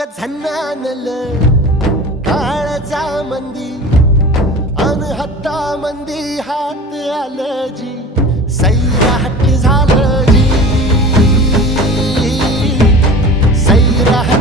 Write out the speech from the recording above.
ग झन्नानल काळजा मंदी अन हत्ता मंदी हात आलं जी सैराट झालं जी सैराट